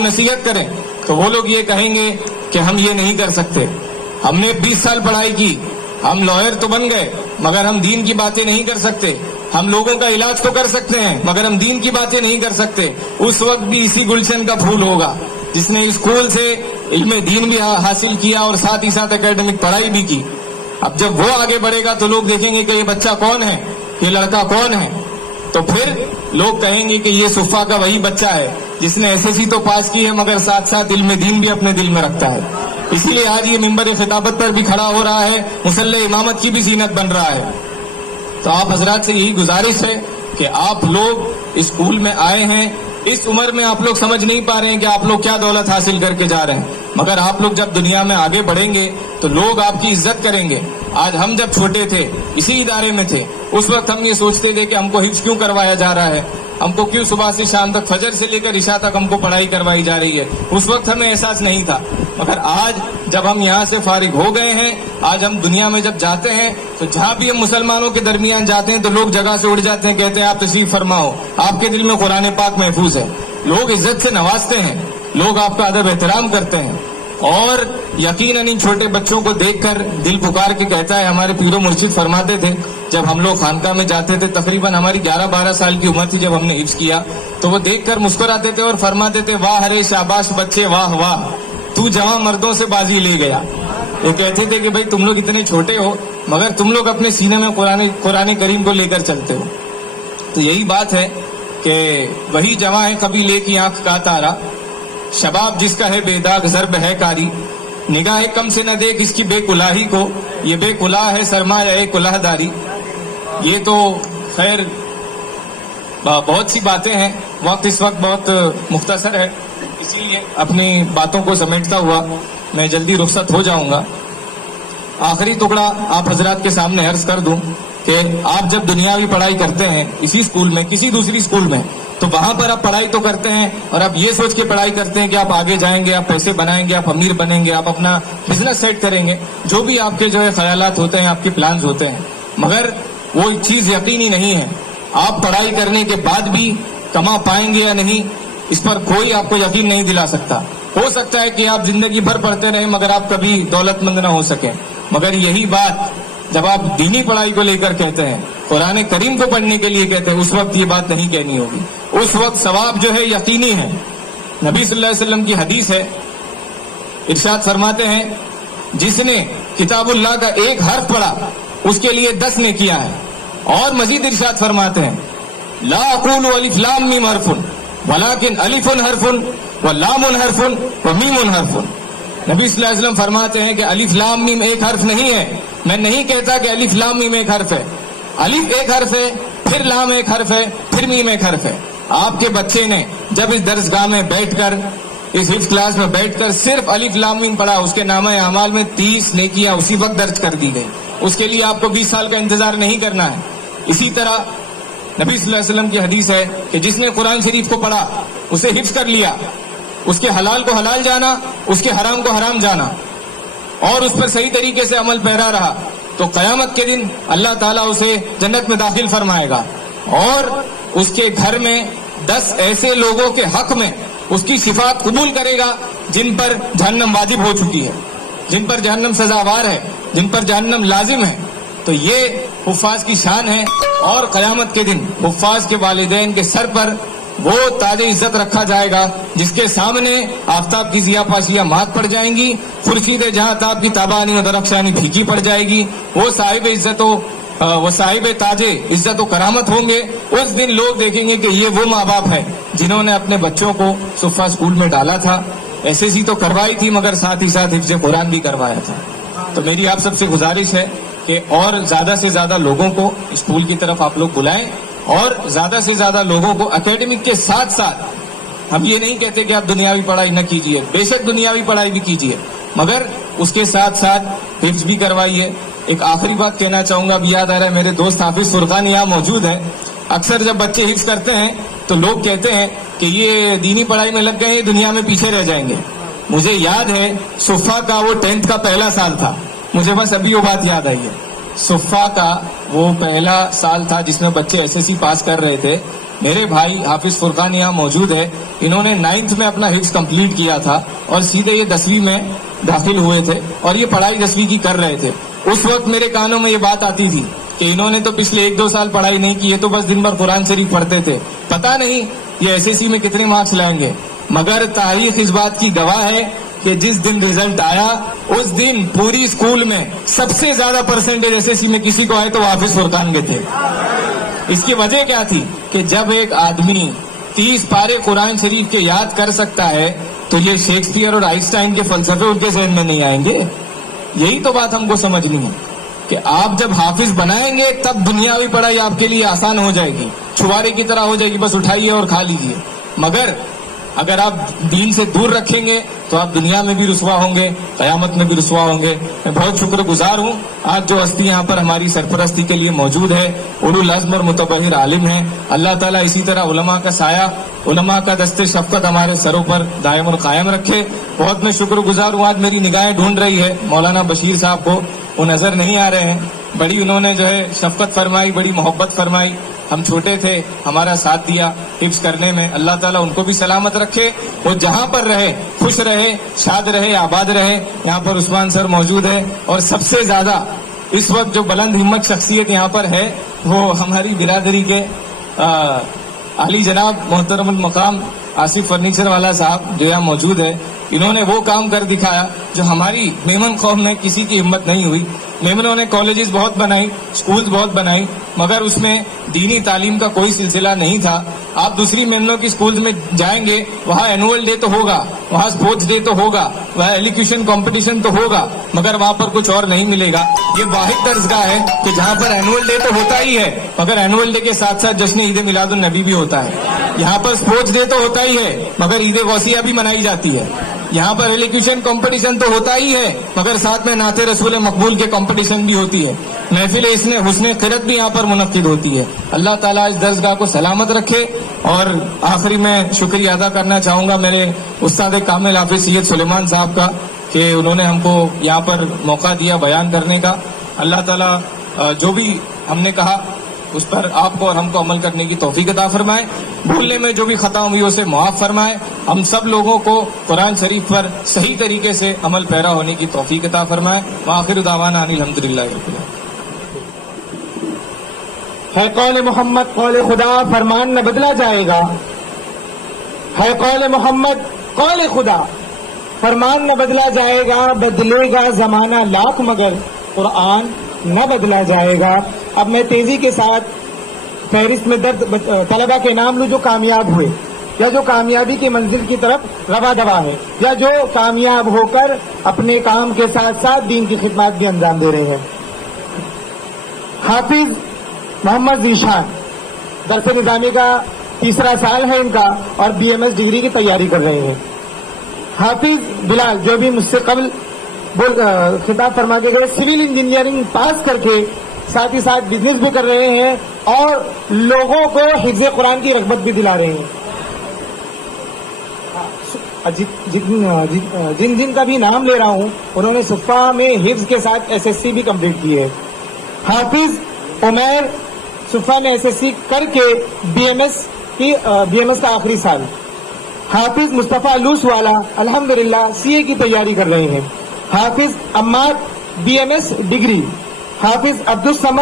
नसीहत करें तो वो लोग ये कहेंगे कि हम ये नहीं कर सकते, हमने 20 साल पढ़ाई की, हम लॉयर तो बन गए मगर हम दीन की बातें नहीं कर सकते, हम लोगों का इलाज तो कर सकते हैं मगर हम दीन की बातें नहीं कर सकते। उस वक्त भी इसी गुलशन का फूल होगा जिसने स्कूल से इल्म दीन भी हासिल किया और साथ ही साथ एकेडमिक पढ़ाई भी की। अब जब वो आगे बढ़ेगा तो लोग देखेंगे कि ये बच्चा कौन है, ये लड़का कौन है, तो फिर लोग कहेंगे कि ये सुफ़ा का वही बच्चा है जिसने एसएससी तो पास की है मगर साथ साथ इल्म दीन भी अपने दिल में रखता है। इसलिए आज ये मिंबर खिताबत पर भी खड़ा हो रहा है, मुसल्ले इमामत की भी जीनत बन रहा है। तो आप हजरात से यही गुजारिश है कि आप लोग स्कूल में आए हैं, इस उम्र में आप लोग समझ नहीं पा रहे हैं कि आप लोग क्या दौलत हासिल करके जा रहे हैं, मगर आप लोग जब दुनिया में आगे बढ़ेंगे तो लोग आपकी इज्जत करेंगे। आज हम जब छोटे थे, इसी इदारे में थे, उस वक्त हम ये सोचते थे कि हमको हिफ्ज क्यों करवाया जा रहा है, हमको क्यों सुबह से शाम तक, फजर से लेकर इशा तक हमको पढ़ाई करवाई जा रही है। उस वक्त हमें एहसास नहीं था, मगर आज जब हम यहाँ से फारिग हो गए हैं, आज हम दुनिया में जब जाते हैं तो जहाँ भी हम मुसलमानों के दरमियान जाते हैं तो लोग जगह से उड़ जाते हैं, कहते हैं आप तशरीफ फरमाओ, आपके दिल में कुरान पाक महफूज है। लोग इज्जत से नवाजते हैं, लोग आपका अदब एहतराम करते हैं। और यकीनन इन छोटे बच्चों को देखकर दिल पुकार के कहता है, हमारे पीरो मुर्शिद फरमाते थे जब हम लोग खानका में जाते थे, तकरीबन हमारी 11-12 साल की उम्र थी जब हमने हिफ्ज किया, तो वो देखकर मुस्कुराते थे और फरमाते थे, वाह अरे शाबाश बच्चे, वाह वाह, तू जवां मर्दों से बाजी ले गया। वो कहते थे कि भाई तुम लोग इतने छोटे हो मगर तुम लोग अपने सीने में कुरान करीम को लेकर चलते हो। तो यही बात है कि वही जवां है कबीले की आंख का तारा, शबाब जिसका है बेदाग ज़र्ब है कारी, निगाह कम से न देख इसकी बेकुलाही को, ये बेकुलाह है सरमाया कुलाहदारी। ये तो खैर बहुत सी बातें हैं, वक्त इस वक्त बहुत मुख्तसर है, इसलिए अपनी बातों को समेटता हुआ मैं जल्दी रुखसत हो जाऊंगा। आखिरी टुकड़ा आप हजरात के सामने अर्ज कर दूं कि आप जब दुनियावी पढ़ाई करते हैं इसी स्कूल में, किसी दूसरी स्कूल में, तो वहां पर आप पढ़ाई तो करते हैं और आप ये सोच के पढ़ाई करते हैं कि आप आगे जाएंगे, आप पैसे बनाएंगे, आप अमीर बनेंगे, आप अपना बिजनेस सेट करेंगे, जो भी आपके जो है ख्यालात होते हैं, आपके प्लान्स होते हैं, मगर वो चीज यकीनी नहीं है। आप पढ़ाई करने के बाद भी कमा पाएंगे या नहीं, इस पर कोई आपको यकीन नहीं दिला सकता। हो सकता है कि आप जिंदगी भर पढ़ते रहें मगर आप कभी दौलतमंद ना हो सके, मगर यही बात जब आप दीनी पढ़ाई को लेकर कहते हैं, कुरान करीम को पढ़ने के लिए कहते हैं, उस वक्त ये बात नहीं कहनी होगी। उस वक्त सवाब जो है यकीनी है। नबी सल्लल्लाहु अलैहि वसल्लम की हदीस है, इरशाद फरमाते हैं, जिसने किताबुल्लाह का एक हर्फ पढ़ा उसके लिए 10 नेकियां हैं। और मजीद इरशाद फरमाते हैं, ला अक़ूलु अलिफ लाम मीम हरफुन वलाकिन अलिफुन हरफुन व लामुन हरफुन व मीमुन हरफुन। नबी सल्लल्लाहु अलैहि वसल्लम फरमाते हैं कि अलिफ लाम मीम एक हर्फ नहीं है। मैं नहीं कहता कि अलिफ लाम मीम एक हर्फ है, अलिफ एक हर्फ है, फिर लाम एक हर्फ है, फिर मीम एक हर्फ है। आपके बच्चे ने जब इस दर्सगाह में बैठकर, इस हिफ्ज क्लास में बैठकर सिर्फ अलिफ लाम मीम पढ़ा, उसके नामे अमाल में 30 नेकियां उसी वक्त दर्ज कर दी गई। उसके लिए आपको 20 साल का इंतजार नहीं करना है। इसी तरह नबी सल्लल्लाहु अलैहि वसल्लम की हदीस है कि जिसने कुरान शरीफ को पढ़ा, उसे हिफ्ज कर लिया, उसके हलाल को हलाल जाना, उसके हराम को हराम जाना और उस पर सही तरीके से अमल पैरा रहा, तो कयामत के दिन अल्लाह ताला उसे जन्नत में दाखिल फरमाएगा और उसके घर में 10 ऐसे लोगों के हक में उसकी सिफात कबूल करेगा जिन पर जहन्नम वाजिब हो चुकी है, जिन पर जहन्नम सजावार है, जिन पर जहन्नम लाजिम है। तो ये हुफ्फाज की शान है और कयामत के दिन हुफ्फाज के वालिदैन के सर पर वो ताजे इज्जत रखा जाएगा जिसके सामने आफ्ताब की जियापाशियां मात पड़ जाएंगी, खुर्शीद जहां ताब की ताबानी और दरख्शानी फीकी पड़ जाएगी। वो साहिब इज्जतों, वो साहिब ताजे इज्जत व करामत होंगे। उस दिन लोग देखेंगे कि ये वो माँ बाप है जिन्होंने अपने बच्चों को सुफ़ा स्कूल में डाला था, एसएससी तो करवाई थी मगर साथ ही साथ हिफ्ज़ कुरान भी करवाया था। तो मेरी आप सबसे गुजारिश है कि और ज्यादा से ज्यादा लोगों को स्कूल की तरफ आप लोग बुलाएं और ज्यादा से ज्यादा लोगों को एकेडमिक के साथ साथ, हम ये नहीं कहते कि आप दुनियावी पढ़ाई न कीजिए, बेशक दुनियावी पढ़ाई भी कीजिए, मगर उसके साथ साथ हिफ्ज भी करवाइए। एक आखिरी बात कहना चाहूंगा, अब याद आ रहा है, मेरे दोस्त हाफिज फुरकान यहाँ मौजूद है। अक्सर जब बच्चे हिफ्ज करते हैं तो लोग कहते हैं कि ये दीनी पढ़ाई में लग गए, दुनिया में पीछे रह जाएंगे। मुझे याद है सुफ़ा का वो 10th का पहला साल था, मुझे बस अभी वो बात याद आई है। सुफ़ा का वो पहला साल था जिसमें बच्चे एसएससी पास कर रहे थे। میرے بھائی حافظ فرقان یہاں موجود ہے، انہوں نے 9th میں اپنا حفظ کمپلیٹ کیا تھا اور سیدھے یہ 10ویں میں داخل ہوئے تھے اور یہ پڑھائی 10ویں کی کر رہے تھے. اس وقت میرے کانوں میں یہ بات آتی تھی کہ انہوں نے تو پچھلے 1-2 سال پڑھائی نہیں کی، یہ تو بس دن بھر قرآن شریف پڑھتے تھے، پتہ نہیں یہ SSC میں کتنے مارکس لائیں گے. مگر تاریخ اس بات کی گواہ ہے کہ جس دن رزلٹ آیا اس دن پوری اسکول میں سب سے زیادہ پرسنٹیج SSC میں کسی کو آئے تو حافظ فرقان کے تھے. اس کی وجہ کیا تھی کہ جب ایک آدمی 30 پارے قرآن شریف کے یاد کر سکتا ہے تو یہ شیکسپیئر اور آئنسٹائن کے فلسفے ان کے ذہن میں نہیں آئیں گے. یہی تو بات ہم کو سمجھنی ہے کہ آپ جب حافظ بنائیں گے تب دنیاوی پڑھائی آپ کے لیے آسان ہو جائے گی، چھوارے کی طرح ہو جائے گی، بس اٹھائیے اور کھا لیجیے. مگر اگر آپ دین سے دور رکھیں گے تو آپ دنیا میں بھی رسوا ہوں گے، قیامت میں بھی رسوا ہوں گے. میں بہت شکر گزار ہوں آج جو ہستی یہاں پر ہماری سرپرستی کے لیے موجود ہے، اولو العزم اور متبحر عالم ہے. اللہ تعالیٰ اسی طرح علماء کا سایہ، علماء کا دست شفقت ہمارے سروں پر دائم اور قائم رکھے. بہت میں شکر گزار ہوں. آج میری نگاہیں ڈھونڈ رہی ہے مولانا بشیر صاحب کو، وہ نظر نہیں آ رہے ہیں. بڑی انہوں نے جو ہے شفقت فرمائی، بڑی محبت فرمائی. ہم چھوٹے تھے، ہمارا ساتھ دیا حفظ کرنے میں. اللہ تعالیٰ ان کو بھی سلامت رکھے، وہ جہاں پر رہے خوش رہے، شاد رہے، آباد رہے. یہاں پر عثمان سر موجود ہے اور سب سے زیادہ اس وقت جو بلند ہمت شخصیت یہاں پر ہے وہ ہماری برادری کے عالی جناب محترم المقام آصف فرنیچر والا صاحب جو یہاں موجود ہے. انہوں نے وہ کام کر دکھایا جو ہماری میمن قوم میں کسی کی ہمت نہیں ہوئی. میمنوں نے کالجز بہت بنائی، سکولز بہت بنائی، مگر اس میں دینی تعلیم کا کوئی سلسلہ نہیں تھا. آپ دوسری میمنوں کی سکولز میں جائیں گے، وہاں اینول ڈے تو ہوگا، وہاں اسپورٹس ڈے تو ہوگا، وہاں ایلیکیوشن کمپٹیشن تو ہوگا، مگر وہاں پر کچھ اور نہیں ملے گا. یہ واحد درسگاہ ہے کہ جہاں پر اینول ڈے تو ہوتا ہی ہے، مگر اینول ڈے کے ساتھ ساتھ جشن عید میلاد النبی بھی ہوتا ہے. یہاں پر اسپورٹس ڈے تو ہوتا ہی ہے، مگر عید غوثیہ بھی منائی جاتی ہے. یہاں پر ایلیکیوشن کمپٹیشن تو ہوتا ہی ہے، مگر ساتھ میں نعت رسول مقبول کے کمپٹیشن بھی ہوتی ہے. محفل حسن قرت بھی یہاں پر منعقد ہوتی ہے. اللہ تعالیٰ اس درسگاہ کو سلامت رکھے. اور آخری میں شکریہ ادا کرنا چاہوں گا میرے استاد کامل حافظ سید سلیمان صاحب کا کہ انہوں نے ہم کو یہاں پر موقع دیا بیان کرنے کا. اللہ تعالیٰ جو بھی ہم نے کہا اس پر آپ کو اور ہم کو عمل کرنے کی توفیق عطا فرمائے. بھولنے میں جو بھی خطا ہوئی اسے معاف فرمائے. ہم سب لوگوں کو قرآن شریف پر صحیح طریقے سے عمل پیرا ہونے کی توفیق عطا فرمائے. وآخر دعوانا ان الحمدللہ رب العالمین. ہے قول محمد قول خدا، فرمان نہ بدلا جائے گا. ہے قول محمد قول خدا، فرمان نہ بدلا جائے گا. بدلے گا زمانہ لاکھ مگر قرآن نہ بدلا جائے گا. اب میں تیزی کے ساتھ فہرست میں طلبہ کے نام لوں جو کامیاب ہوئے یا جو کامیابی کی منزل کی طرف روا دوا ہے یا جو کامیاب ہو کر اپنے کام کے ساتھ ساتھ دین کی خدمات بھی انجام دے رہے ہیں. حافظ محمد ذیشان، درس نظامی کا 3را سال ہے ان کا اور BMS ڈگری کی تیاری کر رہے ہیں. حافظ بلال جو بھی مجھ سے قبل خطاب فرما کے گئے، سول انجینئرنگ پاس کر کے ساتھ ہی ساتھ بزنس بھی کر رہے ہیں اور لوگوں کو حفظ قرآن کی رغبت بھی دلا رہے ہیں. جن کا بھی نام لے رہا ہوں انہوں نے صفا میں حفظ کے ساتھ SSC بھی کمپلیٹ کی ہے. حافظ عمیر صفا میں SSC کر کے BMS کا آخری سال. حافظ مصطفیٰ لوس والا الحمدللہ CA کی تیاری کر رہے ہیں. حافظ عماد BMS ڈگری. حافظ عبدالصمد